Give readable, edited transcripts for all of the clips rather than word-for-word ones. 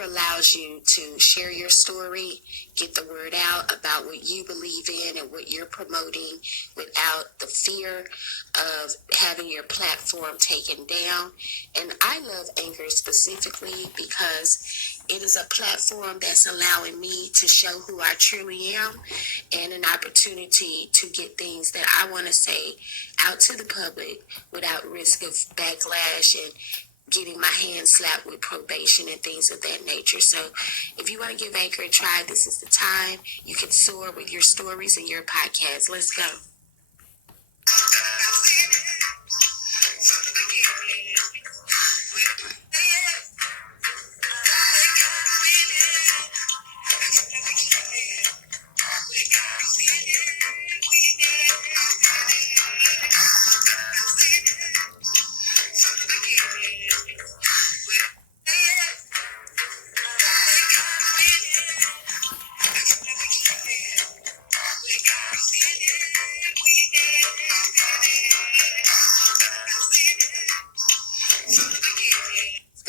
allows you to share your story, get the word out about what you believe in and what you're promoting without the fear of having your platform taken down. And I love Anchor specifically because it is a platform that's allowing me to show who I truly am and an opportunity to get things that I want to say out to the public without risk of backlash and getting my hands slapped with probation and things of that nature. So if you want to give Anchor a try, this is the time. You can soar with your stories and your podcast. Let's go.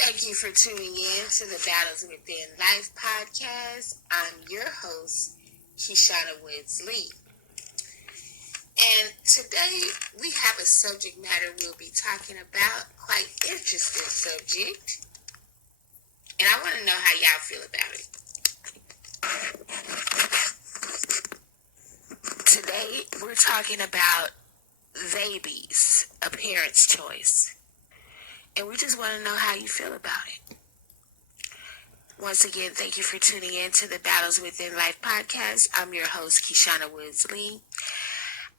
Thank you for tuning in to the Battles Within Life podcast. I'm your host, Kishana Woods Lee. And today we have a subject matter we'll be talking about, quite interesting subject. And I want to know how y'all feel about it. Today we're talking about Theyby's, a parent's choice. And we just want to know how you feel about it. Once again, thank you for tuning in to the Battles Within Life podcast. I'm your host, Kishana Woods Lee.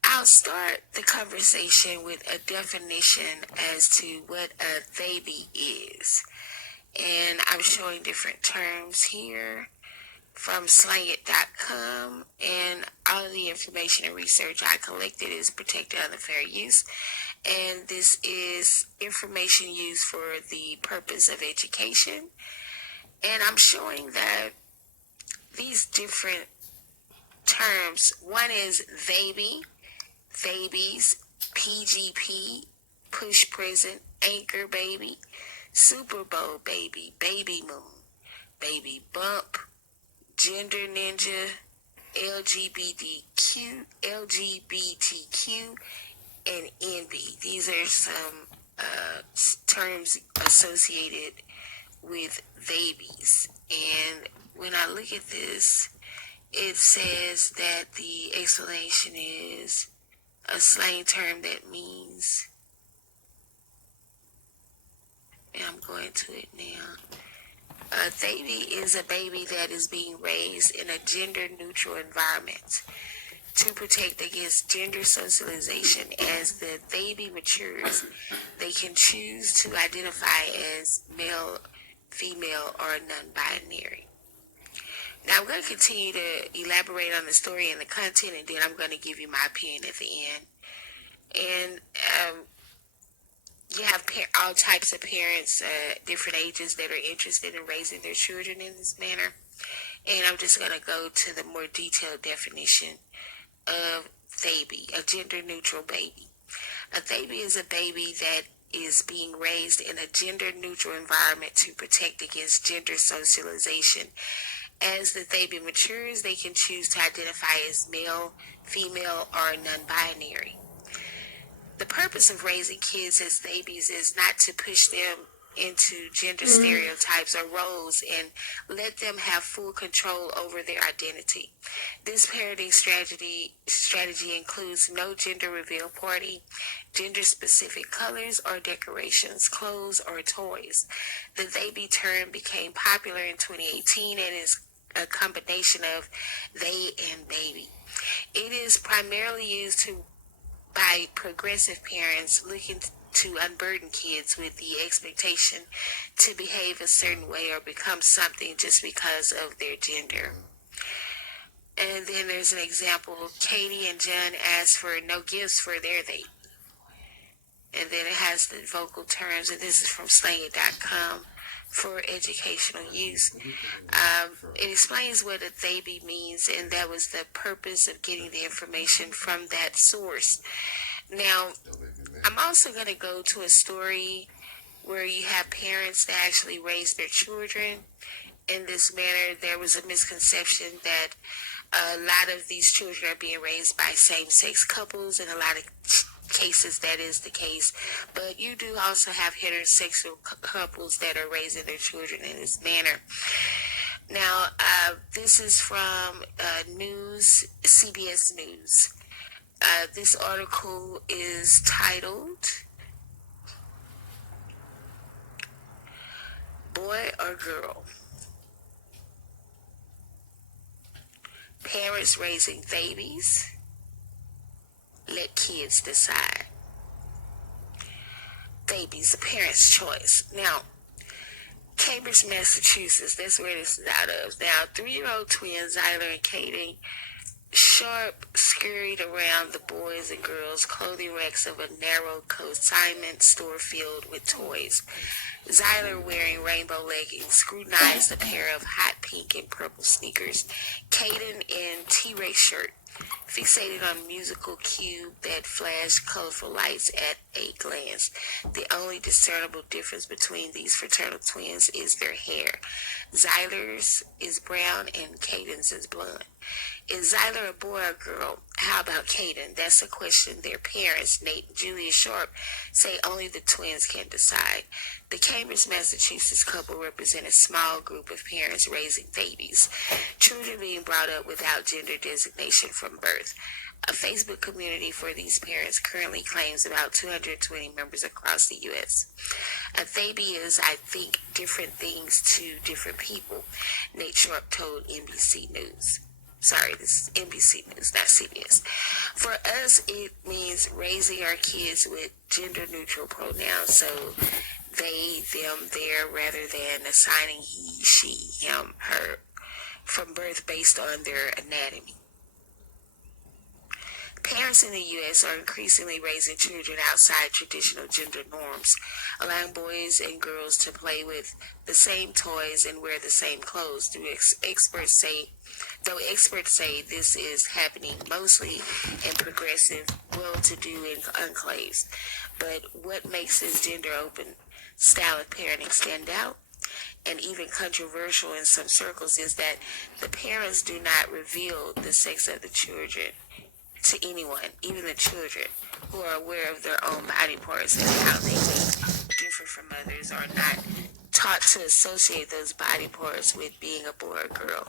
I'll start the conversation with a definition as to what a Theyby is. And I'm showing different terms here from slangit.com, and all of the information and research I collected is protected under fair use. And this is information used for the purpose of education. And I'm showing that these different terms, one is Theyby, Theyby's, PGP, Push Present, Anchor Baby, Super Bowl Baby, Baby Moon, Baby Bump, Gender Ninja, LGBTQ, and NB. These are some terms associated with Theyby's. And when I look at this, it says that the explanation is a slang term that means, and I'm going to it now. A Theyby is a baby that is being raised in a gender-neutral environment to protect against gender socialization. As the Theyby matures, they can choose to identify as male, female, or non-binary. Now, I'm going to continue to elaborate on the story and the content, and then I'm going to give you my opinion at the end. And you have all types of parents, different ages, that are interested in raising their children in this manner. And I'm just going to go to the more detailed definition of Theyby, a gender-neutral baby. A Theyby is a baby that is being raised in a gender-neutral environment to protect against gender socialization. As the Theyby matures, they can choose to identify as male, female, or non-binary. The purpose of raising kids as Theybies is not to push them into gender stereotypes or roles and let them have full control over their identity. This parenting strategy includes no gender reveal party, gender-specific colors or decorations, clothes, or toys. The Theyby term became popular in 2018 and is a combination of they and baby. It is primarily used by progressive parents looking to unburden kids with the expectation to behave a certain way or become something just because of their gender. And then there's an example. Katie and John asked for no gifts for their date. And then it has the vocal terms, and this is from slangit.com for educational use. It explains what a Theyby means, and that was the purpose of getting the information from that source. Now, I'm also going to go to a story where you have parents that actually raise their children, in this manner. There was a misconception that a lot of these children are being raised by same-sex couples. In a lot of cases, that is the case. But you do also have heterosexual couples that are raising their children in this manner. Now, this is from News, CBS News. This article is titled Boy or Girl? Parents raising babies. Let kids decide. Babies, a parent's choice. Now, Cambridge, Massachusetts, that's where this is out of. Now, 3-year-old twins, Zyler and Kaden, Sharp scurried around the boys and girls' clothing racks of a narrow consignment store filled with toys. Zyler, wearing rainbow leggings, scrutinized a pair of hot pink and purple sneakers. Kaden in T-Rex shirt, fixated on a musical cube that flashed colorful lights at a glance. The only discernible difference between these fraternal twins is their hair. Zyler's is brown and Caden's is blonde. Is Zyler a boy or girl? How about Kaden? That's a question their parents, Nate and Julia Sharp, say only the twins can decide. The Cambridge, Massachusetts couple represent a small group of parents raising babies, children being brought up without gender designation from birth. A Facebook community for these parents currently claims about 220 members across the U.S. A Theyby is, I think, different things to different people, Nate Sharp told NBC News. Sorry, this is NBC News, not CBS. For us, it means raising our kids with gender-neutral pronouns, so they, them, their, rather than assigning he, she, him, her from birth based on their anatomy. Parents in the U.S. are increasingly raising children outside traditional gender norms, allowing boys and girls to play with the same toys and wear the same clothes. Though experts say this is happening mostly in progressive, well-to-do enclaves. But what makes this gender-open style of parenting stand out, and even controversial in some circles, is that the parents do not reveal the sex of the children to anyone, even the children, who are aware of their own body parts and how they may differ from others, are not taught to associate those body parts with being a boy or girl.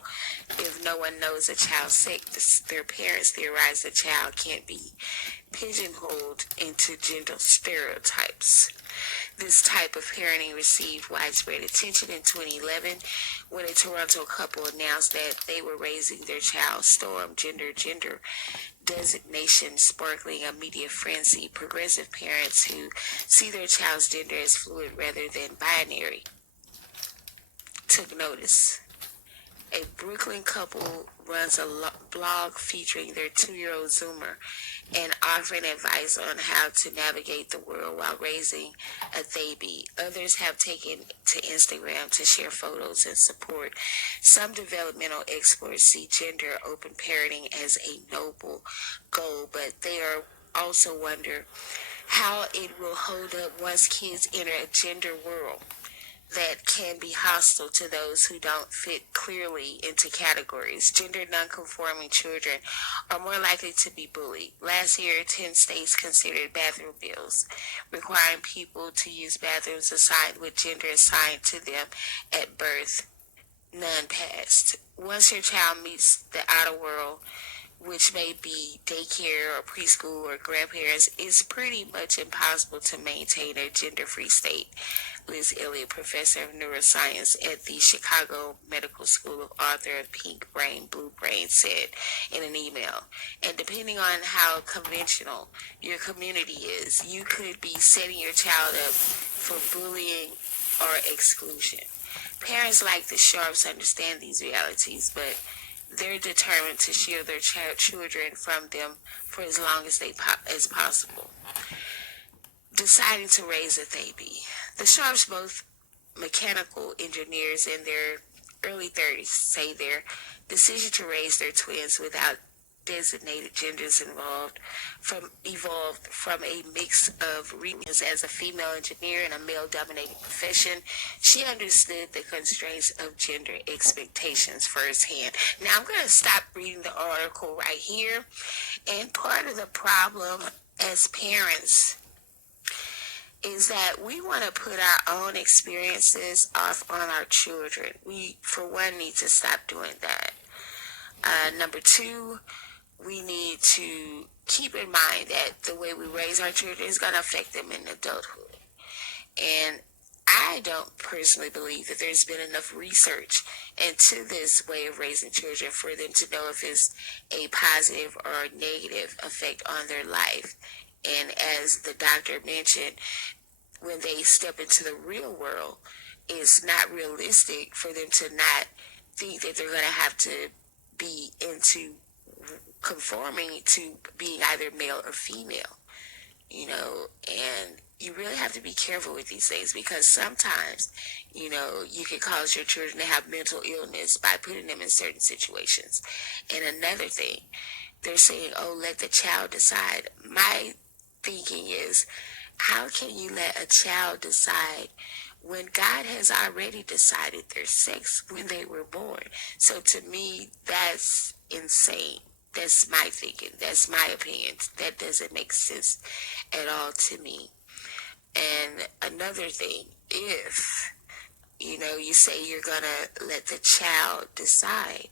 If no one knows a child's sex, their parents theorize the child can't be pigeonholed into gender stereotypes. This type of parenting received widespread attention in 2011 when a Toronto couple announced that they were raising their child Storm gender designation, sparkling a media frenzy. Progressive parents who see their child's gender as fluid rather than binary took notice. A Brooklyn couple runs a blog featuring their 2-year-old Zoomer and offering advice on how to navigate the world while raising a baby. Others have taken to Instagram to share photos and support. Some developmental experts see gender-open parenting as a noble goal, but they are also wonder how it will hold up once kids enter a gender world that can be hostile to those who don't fit clearly into categories. Gender nonconforming children are more likely to be bullied. Last year, 10 states considered bathroom bills, requiring people to use bathrooms assigned with gender assigned to them at birth. None passed. Once your child meets the outer world, which may be daycare or preschool or grandparents, it's pretty much impossible to maintain a gender-free state. Liz Elliott, professor of neuroscience at the Chicago Medical School, author of Pink Brain, Blue Brain, said in an email. And depending on how conventional your community is, you could be setting your child up for bullying or exclusion. Parents like the Sharps understand these realities, but they're determined to shield their children from them for as long as possible. Deciding to raise a baby. The Sharps, both mechanical engineers in their early 30s, say their decision to raise their twins without designated genders evolved from a mix of reasons. As a female engineer in a male dominated profession, she understood the constraints of gender expectations firsthand. Now I'm going to stop reading the article right here. And part of the problem as parents is that we want to put our own experiences off on our children. We, for one, need to stop doing that. Number two, we need to keep in mind that the way we raise our children is going to affect them in adulthood. And I don't personally believe that there's been enough research into this way of raising children for them to know if it's a positive or negative effect on their life. And as the doctor mentioned, when they step into the real world, it's not realistic for them to not think that they're going to have to be into conforming to being either male or female, and you really have to be careful with these things because sometimes, you can cause your children to have mental illness by putting them in certain situations. And another thing, they're saying, oh, let the child decide. My thinking is, how can you let a child decide when God has already decided their sex when they were born? So to me, that's insane. That's my thinking. That's my opinion. That doesn't make sense at all to me. And another thing, if, you say you're going to let the child decide,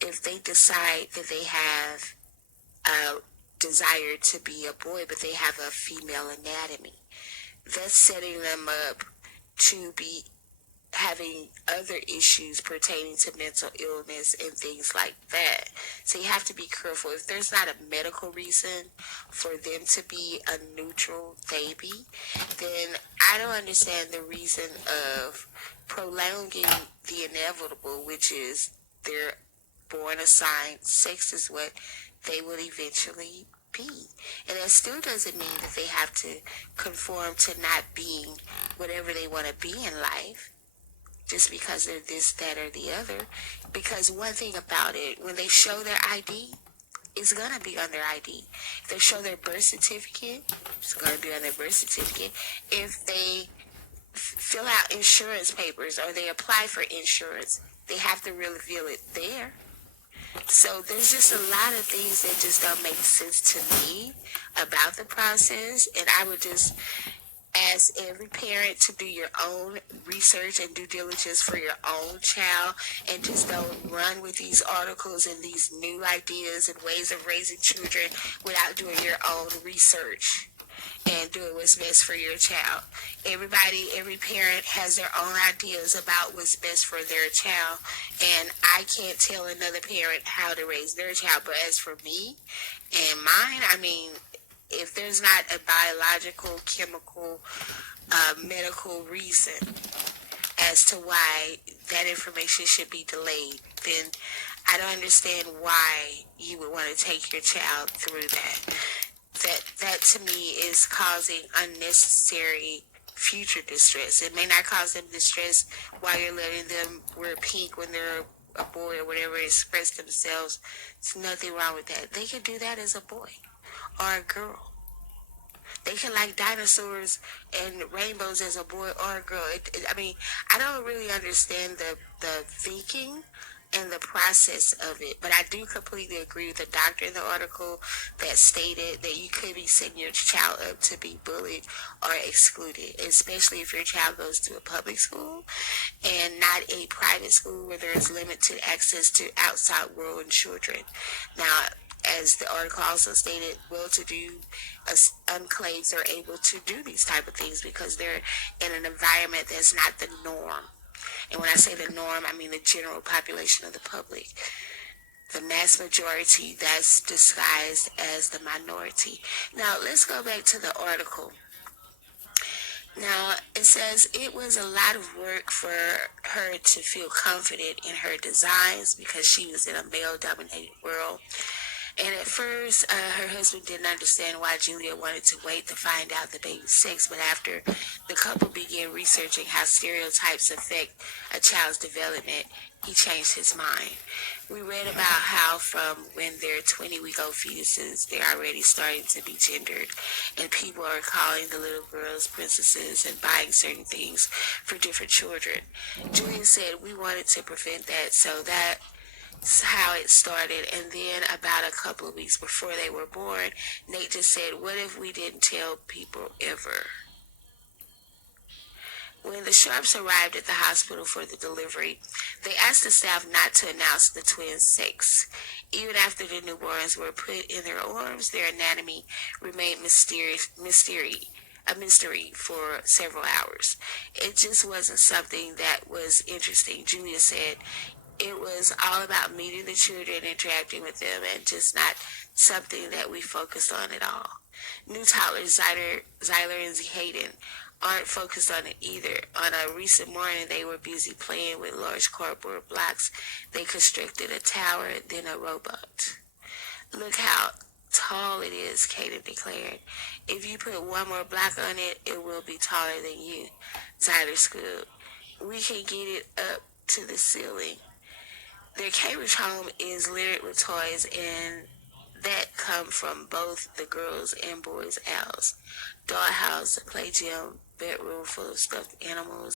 if they decide that they have a desire to be a boy, but they have a female anatomy, that's setting them up to be having other issues pertaining to mental illness and things like that. So you have to be careful. If there's not a medical reason for them to be a neutral Theyby, then I don't understand the reason of prolonging the inevitable, which is they're born assigned sex is what they will eventually be. And that still doesn't mean that they have to conform to not being whatever they want to be in life just because they're this, that, or the other. Because one thing about it, when they show their ID, it's going to be on their ID. If they show their birth certificate, it's going to be on their birth certificate. If they fill out insurance papers or they apply for insurance, they have to reveal it there. So there's just a lot of things that just don't make sense to me about the process, and I would just ask every parent to do your own research and due diligence for your own child, and just don't run with these articles and these new ideas and ways of raising children without doing your own research and doing what's best for your child. Every parent has their own ideas about what's best for their child, and I can't tell another parent how to raise their child. But as for me and mine, I mean, if there's not a biological, chemical, medical reason as to why that information should be delayed, then I don't understand why you would want to take your child through that. That to me is causing unnecessary future distress. It may not cause them distress while you're letting them wear pink when they're a boy or whatever, express themselves. There's nothing wrong with that. They can do that as a boy or a girl. They can like dinosaurs and rainbows as a boy or a girl. I don't really understand the thinking and the process of it, but I do completely agree with the doctor in the article that stated that you could be setting your child up to be bullied or excluded, especially if your child goes to a public school and not a private school where there is limited access to outside world and children. Now, as the article also stated, well-to-do enclaves are able to do these type of things because they're in an environment that's not the norm. And when I say the norm, I mean the general population of the public. The mass majority that's disguised as the minority. Now, let's go back to the article. Now, it says it was a lot of work for her to feel confident in her designs because she was in a male-dominated world. And at first, her husband didn't understand why Julia wanted to wait to find out the baby's sex, but after the couple began researching how stereotypes affect a child's development, he changed his mind. We read about how from when they're 20-week-old fetuses, they're already starting to be gendered, and people are calling the little girls princesses and buying certain things for different children. Julia said we wanted to prevent that, so that's how it started. And then about a couple of weeks before they were born, Nate just said, what if we didn't tell people ever? When the Sharps arrived at the hospital for the delivery, they asked the staff not to announce the twins' sex. Even after the newborns were put in their arms, their anatomy remained a mystery for several hours. It just wasn't something that was interesting. Julia said it was all about meeting the children, interacting with them, and just not something that we focused on at all. New toddlers Zyler and Hayden aren't focused on it either. On a recent morning, they were busy playing with large cardboard blocks. They constructed a tower, then a robot. Look how tall it is, Kaden declared. If you put one more block on it, it will be taller than you, Zyler scooped. We can get it up to the ceiling. Their Cambridge home is littered with toys and that come from both the girls' and boys' house. Dollhouse, play gym, bedroom full of stuffed animals,